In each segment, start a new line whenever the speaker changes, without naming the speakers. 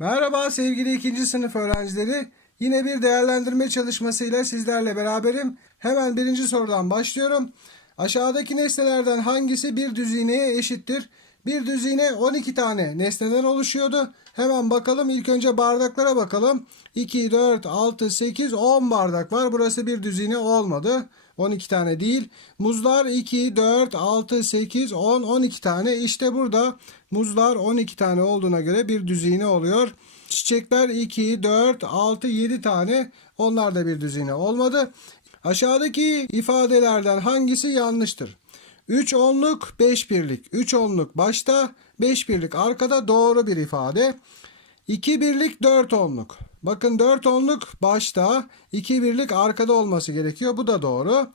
Merhaba sevgili ikinci sınıf öğrencileri. Yine bir değerlendirme çalışmasıyla sizlerle beraberim. Hemen birinci sorudan başlıyorum. Aşağıdaki nesnelerden hangisi bir düzineye eşittir? Bir düzine 12 tane nesneden oluşuyordu. Hemen bakalım ilk önce bardaklara bakalım. 2, 4, 6, 8, 10 bardak var. Burası bir düzine olmadı. 12 tane değil. Muzlar 2, 4, 6, 8, 10, 12 tane. İşte burada muzlar 12 tane olduğuna göre bir düzine oluyor. Çiçekler 2, 4, 6, 7 tane. Onlar da bir düzine olmadı. Aşağıdaki ifadelerden hangisi yanlıştır? 3 onluk 5 birlik. 3 onluk başta 5 birlik arkada doğru bir ifade. 2 birlik 4 onluk. Bakın 4 onluk başta 2 birlik arkada olması gerekiyor. Bu da doğru.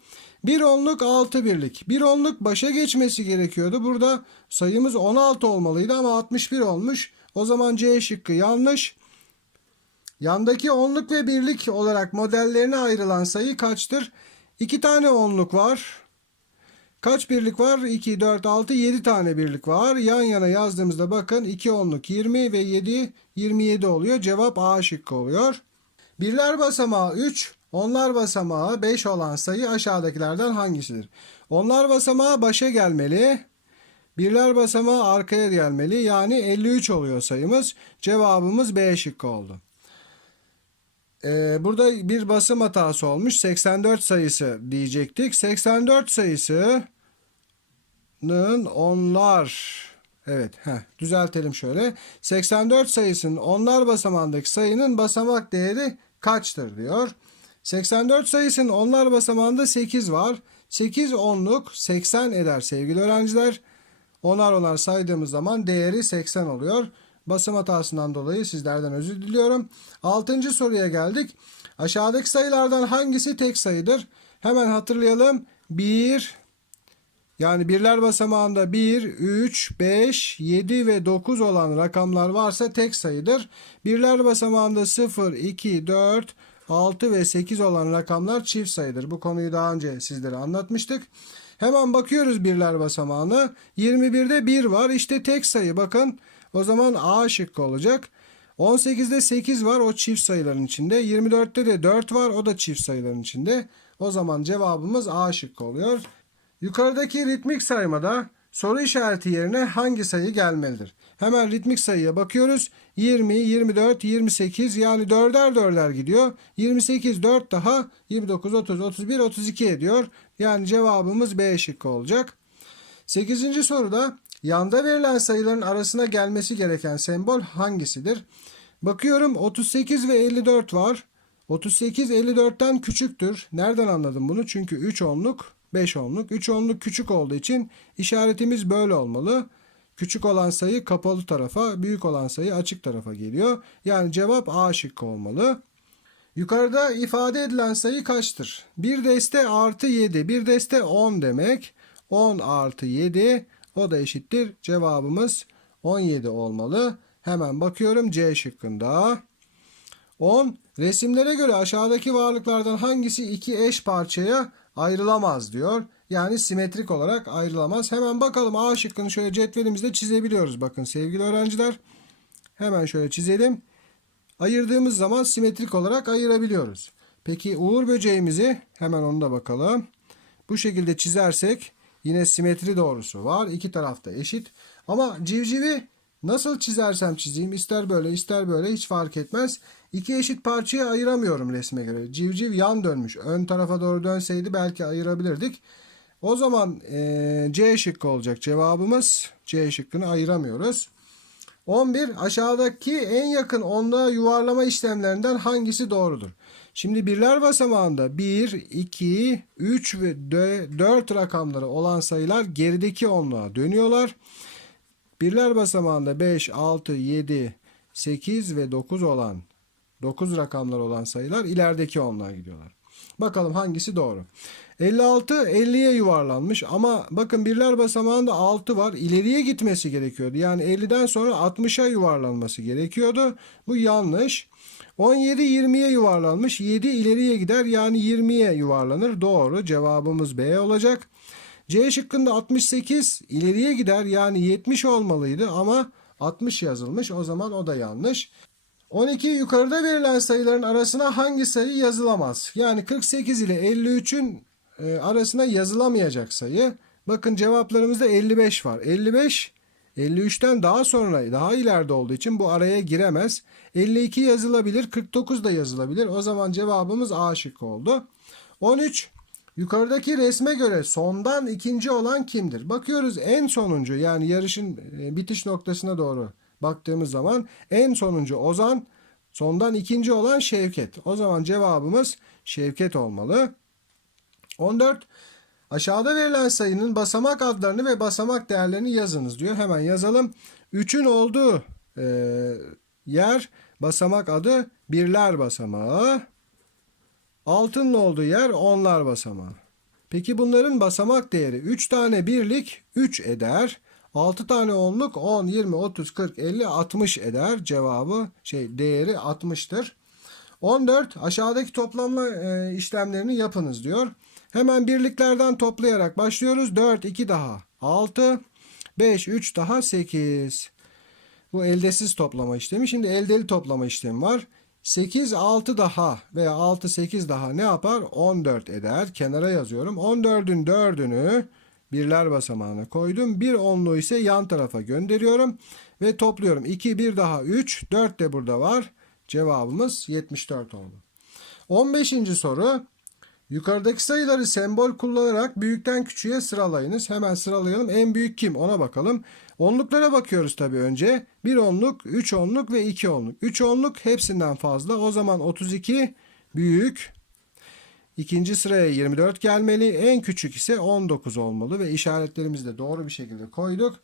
1 onluk 6 birlik. 1 onluk başa geçmesi gerekiyordu. Burada sayımız 16 olmalıydı ama 61 olmuş. O zaman C şıkkı yanlış. Yandaki onluk ve birlik olarak modellerine ayrılan sayı kaçtır? 2 tane onluk var. Kaç birlik var? 2, 4, 6, 7 tane birlik var. Yan yana yazdığımızda bakın 2 onluk 20 ve 7 27 oluyor. Cevap A şıkkı oluyor. Birler basamağı 3, onlar basamağı 5 olan sayı aşağıdakilerden hangisidir? Onlar basamağı başa gelmeli. Birler basamağı arkaya gelmeli. Yani 53 oluyor sayımız. Cevabımız B şıkkı oldu. Ee, burada bir basım hatası olmuş. 84 sayısı diyecektik. 84 sayısının onlar Evet, heh, düzeltelim şöyle. 84 sayısının onlar basamağındaki sayının basamak değeri kaçtır diyor. 84 sayısının onlar basamağında 8 var. 8 onluk 80 eder sevgili öğrenciler. Onar onar saydığımız zaman değeri 80 oluyor. Basım hatasından dolayı sizlerden özür diliyorum. Altıncı soruya geldik. Aşağıdaki sayılardan hangisi tek sayıdır? Hemen hatırlayalım. 1 yani birler basamağında 1, 3, 5, 7 ve 9 olan rakamlar varsa tek sayıdır. Birler basamağında 0, 2, 4, 6 ve 8 olan rakamlar çift sayıdır. Bu konuyu daha önce sizlere anlatmıştık. Hemen bakıyoruz birler basamağına. 21'de 1 var. İşte tek sayı bakın. O zaman A şıkkı olacak. 18'de 8 var. O çift sayıların içinde. 24'te de 4 var. O da çift sayıların içinde. O zaman cevabımız A şıkkı oluyor. Yukarıdaki ritmik saymada soru işareti yerine hangi sayı gelmelidir? Hemen ritmik sayıya bakıyoruz. 20, 24, 28 yani dörder dörder gidiyor. 28, 4 daha 29, 30, 31, 32 ediyor. Yani cevabımız B şıkkı olacak. 8. soruda yanda verilen sayıların arasına gelmesi gereken sembol hangisidir? Bakıyorum 38 ve 54 var. 38 54'ten küçüktür. Nereden anladım bunu? Çünkü 3 onluk 5 onluk. 3 onluk küçük olduğu için işaretimiz böyle olmalı. Küçük olan sayı kapalı tarafa, büyük olan sayı açık tarafa geliyor. Yani cevap A şıkkı olmalı. Yukarıda ifade edilen sayı kaçtır? Bir deste artı 7. Bir deste 10 demek. 10 artı 7 o da eşittir. Cevabımız 17 olmalı. Hemen bakıyorum C şıkkında. 10. Resimlere göre aşağıdaki varlıklardan hangisi iki eş parçaya ayrılamaz diyor. Yani simetrik olarak ayrılamaz. Hemen bakalım A şıkkını şöyle cetvelimizde çizebiliyoruz. Bakın sevgili öğrenciler. Hemen şöyle çizelim. Ayırdığımız zaman simetrik olarak ayırabiliyoruz. Peki uğur böceğimizi hemen onu da bakalım. Bu şekilde çizersek yine simetri doğrusu var. İki tarafta eşit. Ama civcivi nasıl çizersem çizeyim ister böyle ister böyle hiç fark etmez. İki eşit parçaya ayıramıyorum resme göre. Civciv yan dönmüş. Ön tarafa doğru dönseydi belki ayırabilirdik. O zaman e, C şıkkı olacak cevabımız. C şıkkını ayıramıyoruz. 11. Aşağıdaki en yakın onluğa yuvarlama işlemlerinden hangisi doğrudur? Şimdi birler basamağında 1, 2, 3 ve 4 rakamları olan sayılar gerideki onluğa dönüyorlar. Birler basamağında 5, 6, 7, 8 ve 9 olan 9 rakamlar olan sayılar ilerideki onluğa gidiyorlar. Bakalım hangisi doğru. 56 50'ye yuvarlanmış ama bakın birler basamağında 6 var. İleriye gitmesi gerekiyordu. Yani 50'den sonra 60'a yuvarlanması gerekiyordu. Bu yanlış. 17 20'ye yuvarlanmış. 7 ileriye gider yani 20'ye yuvarlanır. Doğru. Cevabımız B olacak. C şıkkında 68 ileriye gider yani 70 olmalıydı ama 60 yazılmış. O zaman o da yanlış. 12 yukarıda verilen sayıların arasına hangi sayı yazılamaz? Yani 48 ile 53'ün e, arasına yazılamayacak sayı. Bakın cevaplarımızda 55 var. 55 53'ten daha sonra daha ileride olduğu için bu araya giremez. 52 yazılabilir, 49 da yazılabilir. O zaman cevabımız A şıkkı oldu. 13 Yukarıdaki resme göre sondan ikinci olan kimdir? Bakıyoruz en sonuncu yani yarışın e, bitiş noktasına doğru baktığımız zaman en sonuncu Ozan, sondan ikinci olan Şevket. O zaman cevabımız Şevket olmalı. 14. Aşağıda verilen sayının basamak adlarını ve basamak değerlerini yazınız diyor. Hemen yazalım. 3'ün olduğu e, yer basamak adı birler basamağı. Altının olduğu yer onlar basamağı. Peki bunların basamak değeri 3 tane birlik 3 eder. 6 tane onluk 10, 20, 30, 40, 50, 60 eder. Cevabı şey değeri 60'tır. 14 aşağıdaki toplanma e, işlemlerini yapınız diyor. Hemen birliklerden toplayarak başlıyoruz. 4, 2 daha 6, 5, 3 daha 8. Bu eldesiz toplama işlemi. Şimdi eldeli toplama işlemi var. 8 6 daha veya 6 8 daha ne yapar? 14 eder. Kenara yazıyorum. 14'ün 4'ünü birler basamağına koydum. Bir onluğu ise yan tarafa gönderiyorum ve topluyorum. 2 bir daha 3 4 de burada var. Cevabımız 74 oldu. 15. soru. Yukarıdaki sayıları sembol kullanarak büyükten küçüğe sıralayınız. Hemen sıralayalım. En büyük kim? Ona bakalım. Onluklara bakıyoruz tabii önce. 1 onluk, 3 onluk ve 2 onluk. 3 onluk hepsinden fazla. O zaman 32 büyük. İkinci sıraya 24 gelmeli. En küçük ise 19 olmalı ve işaretlerimizi de doğru bir şekilde koyduk.